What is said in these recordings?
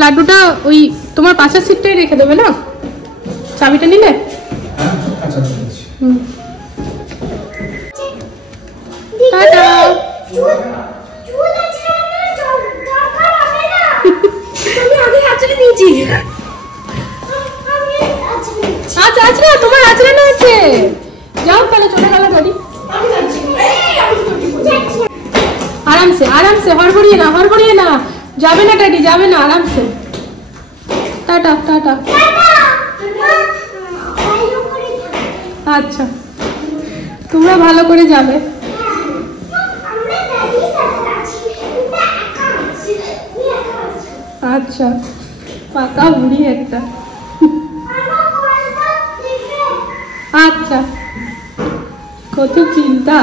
লাড্ডুটা ওই তোমার পাশের সিটটাই রেখে দেবে না, চাবিটা নিলে। আচ্ছা টাটা। আচ্ছা আচ্ছা তোমার আচরণ আছে, যাও তাহলে চলে গেল গাড়ি। আরামসে আরামসে, হড়বড়িয়ে না, যাবে না ড্যাডি, যাবে না, আরামসে। Tata tata. আচ্ছা তোমরা ভালো করে যাবে। আচ্ছা পাকা বুড়ি একটা। আচ্ছা কত চিন্তা।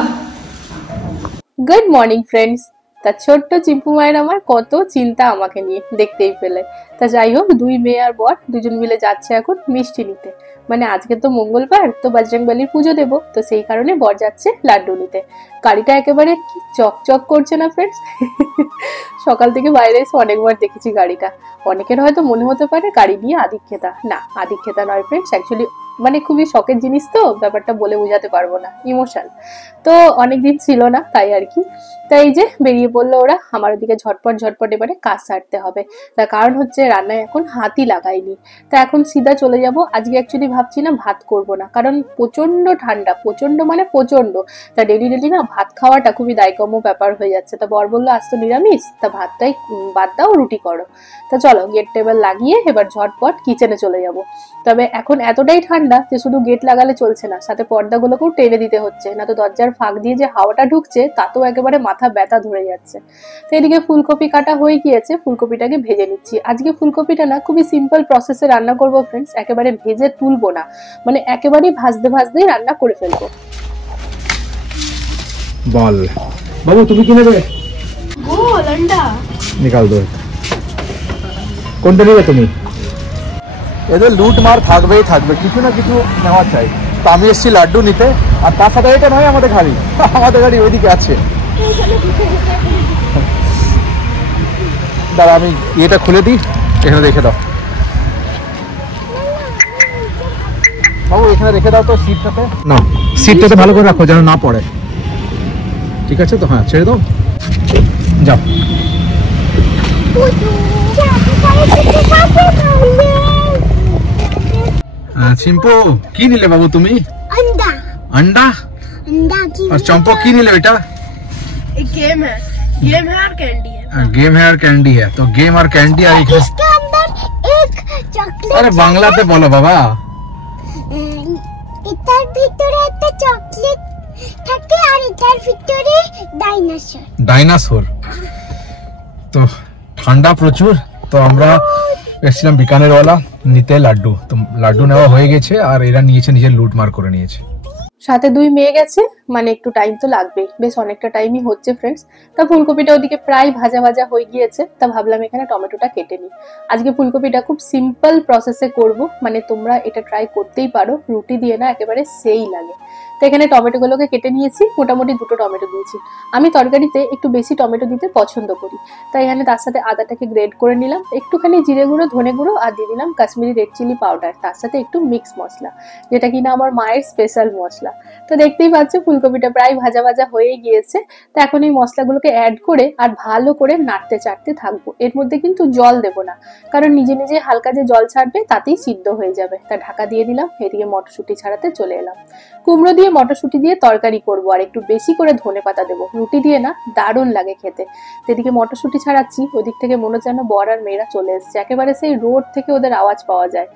Good morning friends. তা ছোট্ট চিম্পু মায়ের আমার কত চিন্তা আমাকে নিয়ে, দেখতেই পেলে। তা যাই হোক, দুই মেয়ে আর বর দুজন মিলে যাচ্ছে এখন মিষ্টি নিতে। মানে আজকে তো মঙ্গলবার, তো বজরংবলির পুজো দেবো, তো সেই কারণে বর যাচ্ছে লাড্ডু নিতে। গাড়িটা একেবারে কি চকচক করছে না ফ্রেন্ডস। সকাল থেকে বাইরে এসে অনেকবার দেখেছি গাড়িটা। অনেকের হয়তো মনে হতে পারে গাড়ি নিয়ে আদিক্ষেতা, না আদিক্ষেতা নয় ফ্রেন্ডস, অ্যাকচুয়ালি মানে খুবই শখের জিনিস, তো ব্যাপারটা বলে বোঝাতে পারবো না, ইমোশন তো অনেকদিন ছিল না, তাই আর কি। তাই যে বেরিয়ে পড়লো ওরা। আমার ওদিকে ঝটপট এবারে কাজ সারতে হবে। তার কারণ হচ্ছে রান্নায় এখন হাতই লাগাইনি, তা এখন সিধা চলে যাব। আজকে অ্যাকচুয়ালি ভাবছি না ভাত করব না, কারণ প্রচন্ড ঠান্ডা, প্রচন্ড মানে প্রচন্ড। তা ডেলি না ভাত খাওয়াটা খুবই দায়কম্য ব্যাপার হয়ে যাচ্ছে। তা বর বললো আজ তো নিরামিষ, তা ভাতটাই বাদ দাও, রুটি করো। তা চলো গেট টেবিল লাগিয়ে এবার ঝটপট কিচেনে চলে যাব। তবে এখন এতটাই ঠান্ডা যে শুধু গেট লাগালে চলছে না, সাথে পর্দাগুলোকেও টেনে দিতে হচ্ছে, না তো দরজার ফাঁক দিয়ে যে হাওয়াটা ঢুকছে তাতেও একেবারে মাথা ব্যথা ধরে যাচ্ছে। তো এদিকে ফুলকপি কাটা হয়ে গিয়েছে, ফুলকপিটাকে ভেজে নিচ্ছি। আজকে ফুলকপিটা না খুবই সিম্পল প্রসেসে রান্না করবো ফ্রেন্ডস, একেবারে ভেজে তুলবো না, মানে একেবারেই ভাজতেই রান্না করে ফেলবো। বল বাবু তুমি কি নেবে? গোল अंडा निकाल दो। কোনটা নেবে তুমি? এদের লুট মার থাকবেই থাকবে, কিছু না কিছু নেওয়া চাই। তো আমি এসেছি লাড্ডু নিতে, আর তার সাথে এটা নয় আমাদের গাড়ি, আমাদের গাড়ি ওইদিকে আছে। দাঁড়া আমি এটা খুলে দিই, এখানে রেখে দাও বাবু, এখানে রেখে দাও তো সিটটাতে। না সিটটাতে ভালো করে রাখো যেন না পড়ে, ঠিক আছে তো? হ্যাঁ ছেড়ে দাও, যাও। চিম্পু কি নিলে বাবু তুমি? अंडा। अंडा अंडा की। और चंपो की निले बेटा? एक गेम है और कैंडी है। गेम है और कैंडी है, तो गेम और कैंडी और इसके अंदर एक चॉकलेट। अरे बांग्लाते बोलो बाबा। इधर ভিতরে একটা চকলেট থাকে আর এটার ভিতরে ডাইনোসর। তো ঠান্ডা প্রচুর, তো আমরা এসেছিলাম বিকানেরওয়ালা নিতে লাড্ডু। তো লাড্ডু নেওয়া হয়ে গেছে, আর এরা নিয়েছে, নিজের লুট মার করে নিয়েছে। সাথে দুই মেয়ে গেছে, মানে একটু টাইম তো লাগবেই, বেশ অনেকটা টাইমই হচ্ছে ফ্রেন্ডস। তা ফুলকপিটা ওদিকে প্রায় ভাজা হয়ে গিয়েছে, তা ভাবলাম এখানে টমেটোটা কেটে নিই। আজকে ফুলকপিটা খুব সিম্পল প্রসেসে করব, মানে তোমরা এটা ট্রাই করতেই পারো, রুটি দিয়ে না একেবারে সেই লাগে। তো এখানে টমেটোগুলোকে কেটে নিয়েছি, মোটামুটি 2টো টমেটো দিয়েছি। আমি তরকারিতে একটু বেশি টমেটো দিতে পছন্দ করি, তাই এখানে তার সাথে আদাটাকে গ্রেড করে নিলাম, একটুখানি জিরে গুঁড়ো, ধনে গুঁড়ো, আর দিয়ে দিলাম কাশ্মীরি রেড চিলি পাউডার, তার সাথে একটু মিক্স মশলা, যেটা কিনা আমার মায়ের স্পেশাল মশলা। তো দেখতেই পাচ্ছ ফুলকপিটা প্রায় ভাজা হয়ে গিয়েছে। তো এখন এই মশলাগুলোকে অ্যাড করে আর ভালো করে নাড়তে চাড়তে থাকবো। এর মধ্যে কিন্তু জল দেবো না, কারণ নিজে হালকা যে জল ছাড়বে তাতেই সিদ্ধ হয়ে যাবে। তা ঢাকা দিয়ে দিলাম, এদিকে মটরশুঁটি ছাড়াতে চলে এলাম। কুমড়ো দিয়ে মটরশুঁটি দিয়ে তরকারি করবো, আর একটু বেশি করে ধনেপাতা দেবো, রুটি দিয়ে না দারুণ লাগে খেতে। এদিকে মটরশুঁটি ছাড়াচ্ছি, ওদিক থেকে মনে হচ্ছে যেন বর আর মেয়েরা চলে এসছে, একেবারে সেই রোড থেকে ওদের আওয়াজ পাওয়া যায়।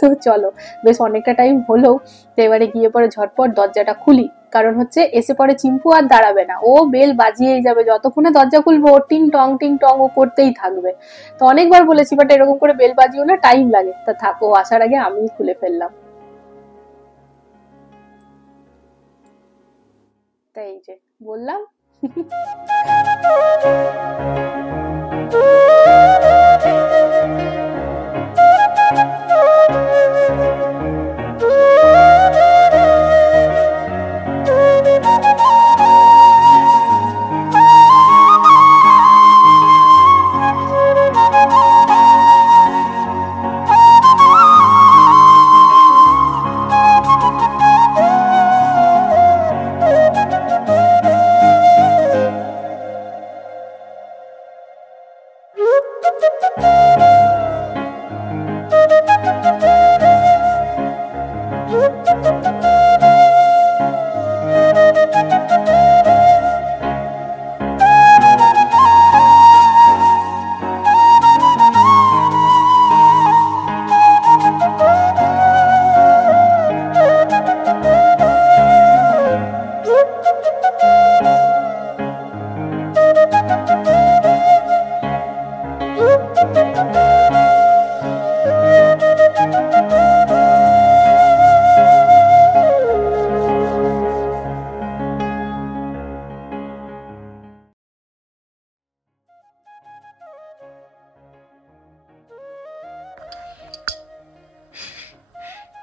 তো চলো, বেশ অনেকটা টাইম হলো, তো এবারে গিয়ে পরে ঝটপট দরজাটা খুলি, কারণ হচ্ছে এসে পরে চিম্পু আর দাঁড়াবে না, ও বেল বাজিয়েই যাবে, যতক্ষণে দরজা খুলবো ও টিং টং ও করতেই থাকবে। তো অনেকবার বলেছি, বাট এরকম করে বেল বাজিও না, টাইম লাগে। তা থাকো, আসার আগে আমি খুলে ফেললাম। তাই এই যে বললাম।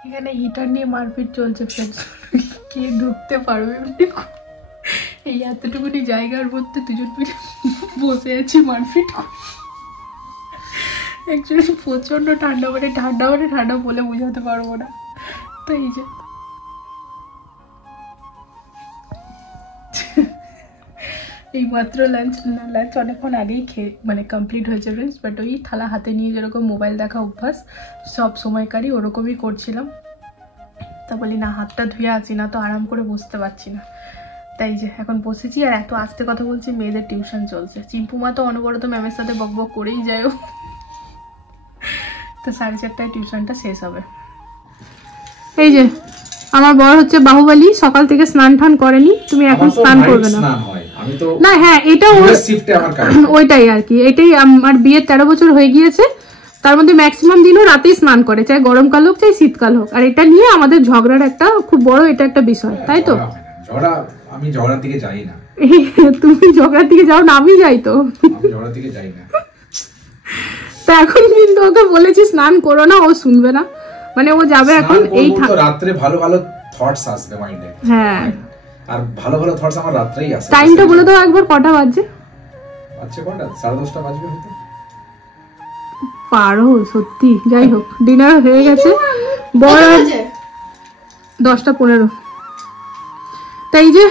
এখানে হিটার নিয়ে মারপিট চলছে ফ্রেন্ডস, কে ঢুকতে পারবে? এই এতটুকুনি জায়গার মধ্যে দুজন মিলে বসে আছি মারপিট। অ্যাকচুয়ালি প্রচণ্ড ঠান্ডা ঠান্ডা বলে বোঝাতে পারবো না। তো এই যে এই মাত্র লাঞ্চ অনেকক্ষণ আগেই মানে কমপ্লিট হয়েছে ফ্রেন্ডস। বাট ওই থালা হাতে নিয়ে যেরকম মোবাইল দেখা অভ্যাস সব সময়কারই ওরকমই করছিলাম। তা বলি না, হাতটা ধুয়ে আছি না তো আরাম করে বসতে পারছি না, তাই যে এখন বসেছি। আর এত আস্তে কথা বলছি, মেয়েদের টিউশন চলছে। চিম্পুমা তো অনবরত ম্যামের সাথে বকবক করেই যায়, তো 4:30টায় টিউশনটা শেষ হবে। এই যে আমার বর হচ্ছে বাহুবলী, সকাল থেকে স্নান টান করেনি। তুমি এখন স্নান করবে না? না হ্যাঁ, এটা ওইটাই আর কি। এটাই আমার বিয়ের 13 বছর হয়ে গিয়েছে, তার মধ্যে ম্যাক্সিমাম দিনও রাতেই স্নান করে, চাই গরমকাল হোক চাই শীতকাল হোক। আর এটা নিয়ে আমাদের ঝগড়ার একটা খুব বড় এটা একটা বিষয়, তাই তো? আমি ঝগড়ার দিকে যাই না। তুমি ঝগড়ার দিকে যাও না? আমি যাই তো, আমি ঝগড়ার দিকে যাই না। তো এখন কিন্তু ওকে বলেছি স্নান করো না, ও শুনবে না। মানে ও যাবে এখন এই রাতে ভালো ভালো থটস আসবে মাইন্ডে। হ্যাঁ, আর ভালো ভালো থটস আমার রাতেই আসে। টাইমটা বলে দাও একবার, কটা বাজে? আচ্ছা কটা? 10:30 বাজবে হয়তো। পারো সত্যি। যাই হোক, ডিনার হয়ে গেছে, বড় 10:15। তাই যে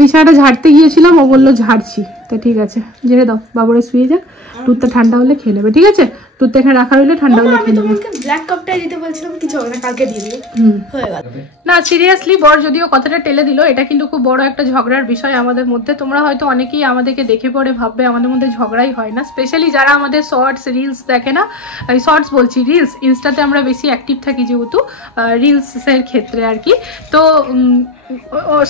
বিছানাটা ঝাড়তে গিয়েছিলাম, ও বললো ঝাড়ছি। তো ঠিক আছে, ঝেড়ে দাও, বাবুরে শুয়ে যাক, দুধটা ঠান্ডা হলে খেয়ে নেবে। ঠিক আছে, দুধটা এখানে রাখা রইলে ঠান্ডা হলে খেয়ে নেবে। ব্ল্যাক কাপটাই দিতে বলছিলাম, কিছু হবে না, কালকে দিয়ে দিও, হয়ে গেল। না সিরিয়াসলি, বর যদিও কথাটা টেলে দিল, এটা কিন্তু খুব বড় একটা ঝগড়ার বিষয় আমাদের মধ্যে। তোমরা হয়তো অনেকেই আমাদেরকে দেখে পরে ভাববে আমাদের মধ্যে ঝগড়াই হয় না, স্পেশালি যারা আমাদের শর্টস রিলস দেখে না। এই শর্টস বলছি, রিলস, ইনস্টাতে আমরা বেশি অ্যাক্টিভ থাকি যেহেতু, রিলসের ক্ষেত্রে আর কি। তো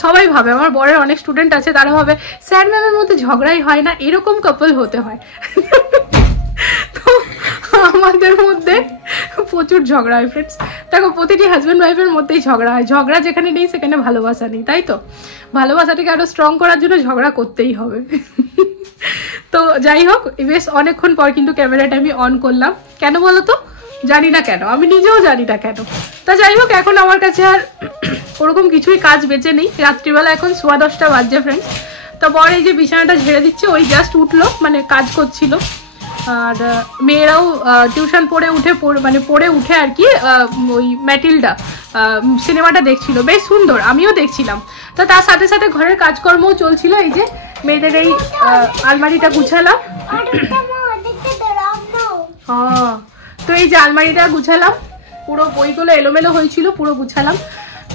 সবাই ভাবে, আমার বরের অনেক স্টুডেন্ট আছে, তারা ভাবে স্যার ম্যামের মধ্যে ঝগড়াই হয় না, এরকম কাপল হতে হয়। তো আমাদের মধ্যে প্রচুর ঝগড়া হয় ফ্রেন্ডস। দেখো, প্রতিটি হাজব্যান্ড ওয়াইফের মধ্যেই ঝগড়া হয়। ঝগড়া যেখানে নেই সেখানে ভালোবাসা নেই, তাই তো? ভালোবাসাটাকে আরো স্ট্রং করার জন্য ঝগড়া করতেই হবে। তো যাই হোক, বেশ অনেকক্ষণ পর কিন্তু ক্যামেরাটা আমি অন করলাম। কেন বলো তো? জানি না কেন, আমি নিজেও জানি না কেন। তা যাই হোক, এখন আমার কাছে আর ওরকম কিছুই কাজ বেঁচে নেই। রাত্রিবেলা এখন 10:15 বাজছে ফ্রেন্ডস। তো বর এই যে বিছানাটা ঝেড়ে দিচ্ছে, ওই জাস্ট উঠলো, মানে কাজ করছিল। আর মেয়েরাও টিউশন পড়ে উঠে আর কি ওই ম্যাটিল্ডা সিনেমাটা দেখছিল, বেশ সুন্দর, আমিও দেখছিলাম। তো তার সাথে সাথে ঘরের কাজকর্মও চলছিল। এই যে মেয়েদের এই আলমারিটা গুছালাম। হ্যাঁ, তো এই যে আলমারিটা গুছালাম, পুরো বইগুলো এলোমেলো হয়েছিল, পুরো গুছালাম।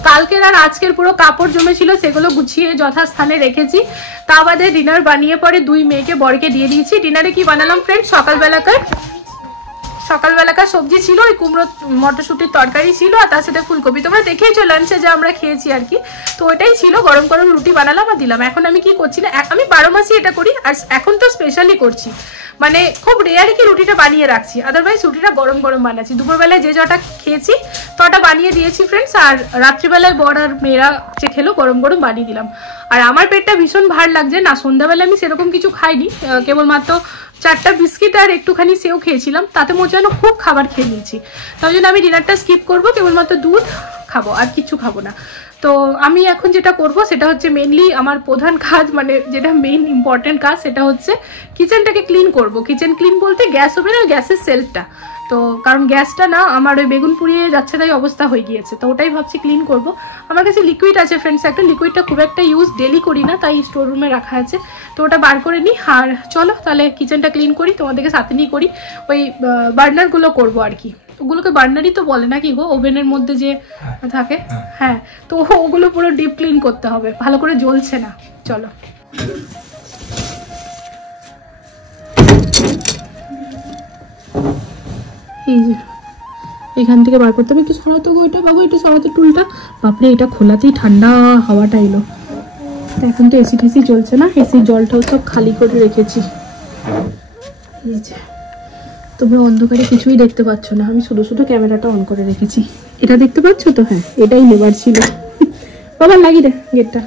কালকের আর আজকের পুরো কাপড় জমেছিল, সেগুলো গুছিয়ে যথাস্থানে রেখেছি। তা বাদে ডিনার বানিয়ে পরে 2 মেয়েকে বরকে দিয়ে দিয়েছি। ডিনারে কি বানালাম ফ্রেন্ড? সকালবেলাকার সবজি ছিল, ওই কুমড়ো মটরশুটির তরকারি ছিল, আর তার সাথে ফুলকপি। তোমরা দেখেইছো লাঞ্চে যা আমরা খেয়েছি আর কি। তো ওইটাই ছিল, গরম গরম রুটি বানালাম আর দিলাম। এখন আমি কি করছি না, আমি 12 মাসই এটা করি, আর এখন তো স্পেশালি করছি। মানে খুব রেয়ারই কি রুটিটা বানিয়ে রাখছি, আদারওয়াইজ রুটিটা গরম গরম বানাচ্ছি। দুপুরবেলায় যে যটা খেয়েছি তটা বানিয়ে দিয়েছি ফ্রেন্ডস, আর রাত্রিবেলায় বর আর মেয়েরা যে খেলো গরম গরম বানিয়ে দিলাম। আর আমার পেটটা ভীষণ ভার লাগছে না, সন্ধ্যাবেলায় আমি সেরকম কিছু খাইনি, কেবলমাত্র 4টা বিস্কিট আর একটুখানি সেও খেয়েছিলাম, তাতে মোট যেন খুব খাবার খেয়ে নিয়েছি। তাই জন্য আমি ডিনারটা স্কিপ করবো, কেবলমাত্র দুধ খাবো, আর কিছু খাবো না। তো আমি এখন যেটা করব সেটা হচ্ছে মেনলি আমার প্রধান কাজ, মানে যেটা মেইন ইম্পর্টেন্ট কাজ, সেটা হচ্ছে কিচেনটাকে ক্লিন করব। কিচেন ক্লিন বলতে গ্যাস ওভেন আর গ্যাসের সেলফটা, তো কারণ গ্যাসটা না আমার ওই বেগুন পুড়িয়ে যাচ্ছে, তাই অবস্থা হয়ে গিয়েছে। তো ওটাই ভাবছি ক্লিন করব। আমার কাছে লিকুইড আছে ফ্রেন্ডস, একটা লিকুইডটা খুব একটা ইউজ ডেলি করি না, তাই স্টোর রুমে রাখা আছে, তো ওটা বার করে নিই। আর চলো তাহলে কিচেনটা ক্লিন করি, তোমাদেরকে সাথে নিয়ে করি। ওই বার্নারগুলো করবো আর কি, ওগুলোকে বার্নারই তো বলে নাকি গো, ওভেনের মধ্যে যে থাকে। হ্যাঁ, তো ওগুলো পুরো ডিপ ক্লিন করতে হবে, ভালো করে জ্বলছে না। চলো এই যে এখান থেকে বার করতে হবে। একটু সরাতে গো এটা, বাবু একটু সরাতে টুলটা। বাপরে, এটা খোলাতেই ঠান্ডা হাওয়াটা এলো। এখন তো এসি টেসি চলছে না, এসির জলটাও সব খালি করে রেখেছি। এই যে তোমরা অন্ধকারে কিছুই দেখতে পাচ্ছ না, আমি শুধু শুধু ক্যামেরাটা অন করে রেখেছি। এটা দেখতে পাচ্ছ তো? হ্যাঁ, এটাই নেবার ছিল। বাবা লাগিয়ে দে গেটটা।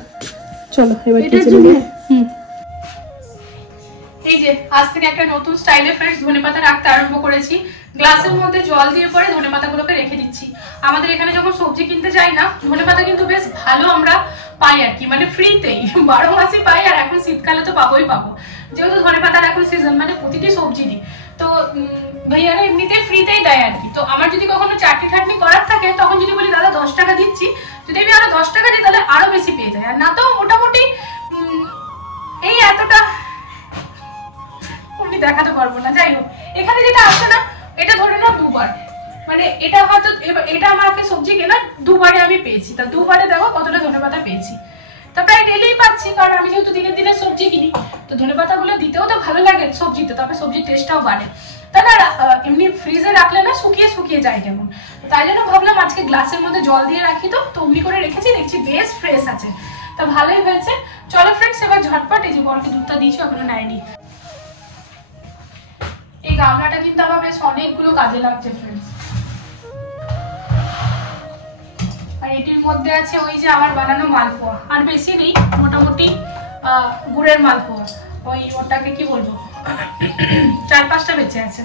চলো এবার এই যে আজ থেকে একটা নতুন স্টাইলে ফ্রেন্ডস ধনেপাতা রাখতে আরম্ভ করেছি। গ্লাসের মধ্যে জল দিয়ে পরে ধনেপাতাগুলোকে রেখে দিচ্ছি। আমাদের এখানে যখন সবজি কিনতে যাই না, ধনেপাতা কিন্তু বেশ ভালো আমরা পাই আর কি, মানে ফ্রিতেই 12 মাসই পাই। আর এখন শীতকালে তো পাবোই পাবো, যেহেতু ধনেপাতার এখন সিজন, মানে প্রতিটি সবজিরই তো ভাইয়ারা এমনিতে ফ্রিতেই দেয় আর কি। তো আমার যদি কখনো চাটনি ঠাটনি করার থাকে, তখন যদি বলি দাদা 10 টাকা দিচ্ছি, যদি আমি আরো 10 টাকা দিই তাহলে আরো বেশি পেয়ে যায়। আর না তো মোটামুটি এই এতটা উনি দেখাতে পারবো না। যাই হোক, এখানে যেটা আছে না, এটা ধরে নাও দুবার, মানে এটা হয়তো এটা আমাকে সবজি কেনা দুবারে আমি পেয়েছি। তা দুবারে দেখো কতটা ধনেপাতা পেয়েছি। তা প্রায় ডেইলি পাচ্ছি, কারণ আমি যেহেতু দিনে দিনে সবজি কিনি, তো ধনেপাতা গুলো দিতেও তো ভালো লাগে সবজিতে, তবে সবজির টেস্টটাও বাড়ে। তাহলে এমনি ফ্রিজে রাখলে না শুকিয়ে শুকিয়ে যায় যেমন, তাই জন্য ভাবলাম আজকে গ্লাসের মধ্যে জল দিয়ে রাখি। তো অমনি করে রেখেছি, দেখছি বেশ ফ্রেশ আছে, তা ভালোই হয়েছে। চলো ফ্রেন্ডস, এবার ঝটপট এই যে বরকে দুধটা দিয়েছি, এখনো নেয়নি। এই গামলাটা কিন্তু আমার বেশ অনেকগুলো কাজে লাগছে ফ্রেন্ডস। আর এটির মধ্যে আছে ওই যে আমার বানানো মালপোয়া, আর বেশি নেই, মোটামুটি গুড়ের মালপোয়া, ওই ওটাকে কি বলবো 4-5টা বেঁচে আছে।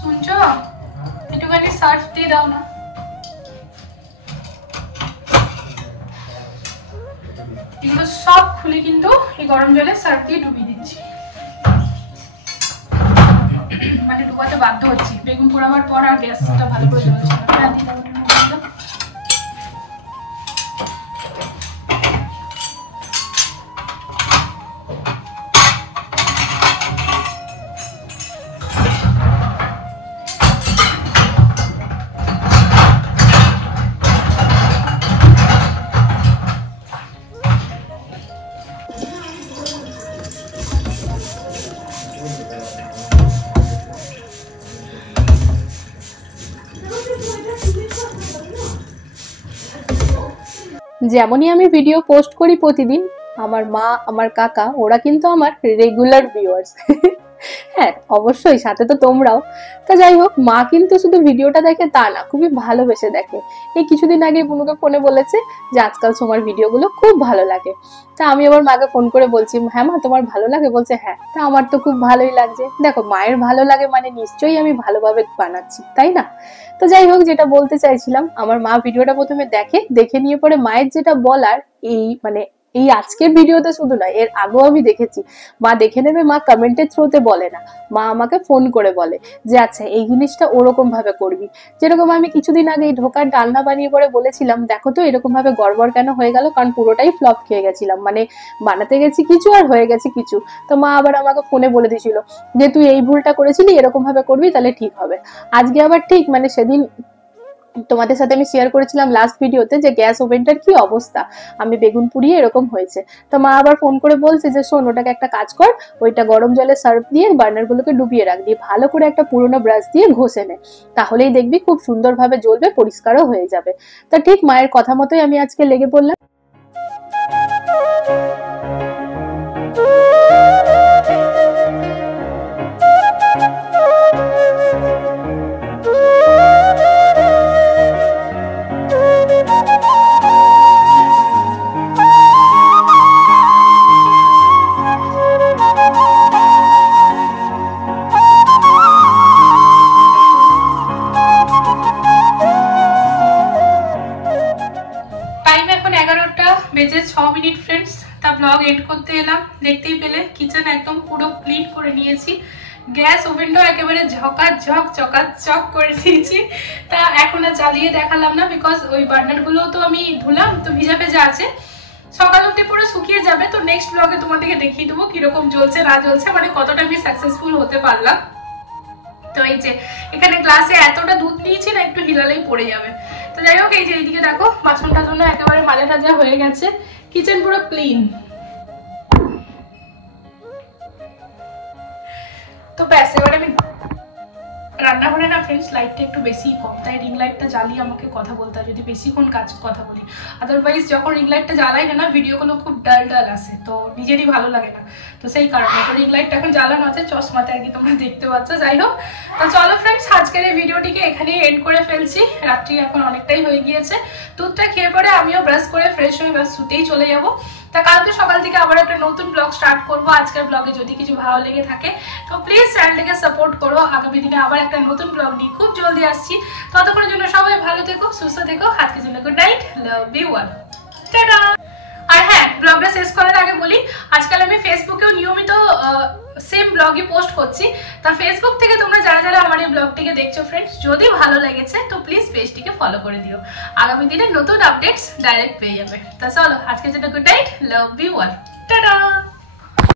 শুনছো, একটুখানি সার্ফ দিয়ে দাও না। এগুলো সব খুলে কিন্তু এই গরম জলে সার্ফ দিয়ে ডুবিয়ে দিচ্ছি, মানে ডুবাতে বাধ্য হচ্ছি। বেগুন পোড়াবার পর আর গ্যাসটা ভালো করে জ্বলছে না। যেমনই আমি ভিডিও পোস্ট করি প্রতিদিন, আমার মা, আমার কাকা, ওরা কিন্তু আমার রেগুলার ভিউয়ার্স। হ্যাঁ অবশ্যই, সাথে তো তোমরাও। তা যাই হোক, মা কিন্তু শুধু ভিডিওটা দেখে তা না, খুবই ভালোবেসে দেখে। এই কিছুদিন আগে বুনুকে ফোনে বলেছে যে আজকাল তোমার ভিডিওগুলো খুব ভালো লাগে। তা আমি আবার মাকে ফোন করে বলছি, হ্যাঁ মা তোমার ভালো লাগে? বলছে হ্যাঁ। তা আমার তো খুব ভালোই লাগছে। দেখো, মায়ের ভালো লাগে মানে নিশ্চয়ই আমি ভালোভাবে বানাচ্ছি, তাই না? তো যাই হোক, যেটা বলতে চাইছিলাম, আমার মা ভিডিওটা প্রথমে দেখে নিয়ে পরে মায়ের যেটা বলার, এই আজকের ভিডিওতে শুধু নয়, এর আগেও আমি দেখেছি, মা দেখে নেবে, মা কমেন্টের থ্রুতে বলে না, মা আমাকে ফোন করে বলে যে আচ্ছা এই জিনিসটা ওরকম ভাবে করবি। যেরকম আমি কিছুদিন আগে ঢোকার ডালনা বানিয়ে পরে বলেছিলাম, দেখো তো এরকম ভাবে গড়বড় কেন হয়ে গেল, কারণ পুরোটাই ফ্লপ খেয়ে গেছিলাম, মানে বানাতে গেছি কিছু আর হয়ে গেছে কিছু। তো মা আবার আমাকে ফোনে বলে দিয়েছিল যে তুই এই ভুলটা করেছিলি, এরকম ভাবে করবি তাহলে ঠিক হবে। আজকে আবার ঠিক, মানে সেদিন তোমাদের সাথে আমি শেয়ার করেছিলাম লাস্ট ভিডিওতে যে গ্যাস ওভেনটার কি অবস্থা, আমি বেগুন পুড়িয়ে এরকম হয়েছে। তো মা আবার ফোন করে বলছে যে শোন, ওটাকে একটা কাজ কর, ওইটা গরম জলে সার্ফ দিয়ে বার্নারগুলোকে ডুবিয়ে রাখ, দিয়ে ভালো করে একটা পুরোনো ব্রাশ দিয়ে ঘষে নে, তাহলেই দেখবি খুব সুন্দরভাবে জ্বলবে, পরিষ্কারও হয়ে যাবে। তা ঠিক মায়ের কথা মতোই আমি আজকে লেগে পড়লাম। বেজে 6 মিনিট ফ্রেন্ডস। তা ব্লগ এন্ড করতে এলাম। দেখতেই পেলে কিচেন একদম পুরো ক্লিন করে নিয়েছি, গ্যাস ওভেনটাও একেবারে ঝকাঝক চকাচক করে দিয়েছি। তা এখন আর জ্বালিয়ে দেখালাম না, বিকজ ওই বার্নার গুলো তো আমি ধুলাম, তো ভিজা ভেজা আছে, সকাল অব্দি পুরো শুকিয়ে যাবে। তো নেক্সট ব্লগে তোমাদেরকে দেখিয়ে দেবো কিরকম জ্বলছে না জ্বলছে, মানে কতটা আমি সাকসেসফুল হতে পারলাম। তো এই যে এখানে গ্লাসে এতটা দুধ নিয়েছি না, একটু হিলালেই পড়ে যাবে। তো যাই হোক, এই যে এইদিকে দেখো বাসন টাসন একেবারে মাজা টাজা হয়ে গেছে, কিচেন পুরো ক্লিন। তো ব্যাস, এবারে আমি রান্নাঘরে না ফ্রেন্ডস লাইটটা একটু বেশি কম, তাই রিং লাইটটা জ্বালিয়ে আমাকে কথা বলতে হয় যদি বেশিক্ষণ কথা বলি। আদারওয়াইজ যখন রিং লাইটটা জ্বালাই না, ভিডিওগুলো খুব ডাল আসে, তো নিজেরই ভালো লাগে না। তো সেই কারণে তো রিং লাইটটা এখন জ্বালানো আছে, চশমাতে আর কি তোমরা দেখতে পাচ্ছ। যাই হোক, তো চলো ফ্রেন্ডস, আজকের এই ভিডিওটিকে এখানে এন্ড করে ফেলছি। রাত্রি এখন অনেকটাই হয়ে গিয়েছে। দুধটা খেয়ে পরে আমিও ব্রাশ করে ফ্রেশ হয়ে ব্যাস শুতেই চলে যাব। তা কালকে সকাল থেকে আবার একটা নতুন ব্লগ স্টার্ট করব। আজকের ব্লগে যদি কিছু ভালো লেগে থাকে তো প্লিজ চ্যানেলটাকে সাপোর্ট করো। আগামী দিনে আবার একটা নতুন ব্লগ নিয়ে খুব জলদি আসছি। ততক্ষণের জন্য সবাই ভালো থেকো, সুস্থ থেকো। আজকের জন্য good night, love you all, tata. আর হ্যাঁ, ব্লগটা শেষ করার আগে বলি, আজকাল আমি ফেসবুকেও নিয়মিত সেম ব্লগই পোস্ট করছি। তা ফেসবুক থেকে তোমরা যারা যারা আমার এই ব্লগটিকে দেখছো ফ্রেন্ডস, যদি ভালো লেগেছে তো প্লিজ পেজটিকে ফলো করে দিও। আগামী দিনে নতুন আপডেটস ডাইরেক্ট পেয়ে যাবে। তা চলো, আজকের জন্য good night, love you all, tata.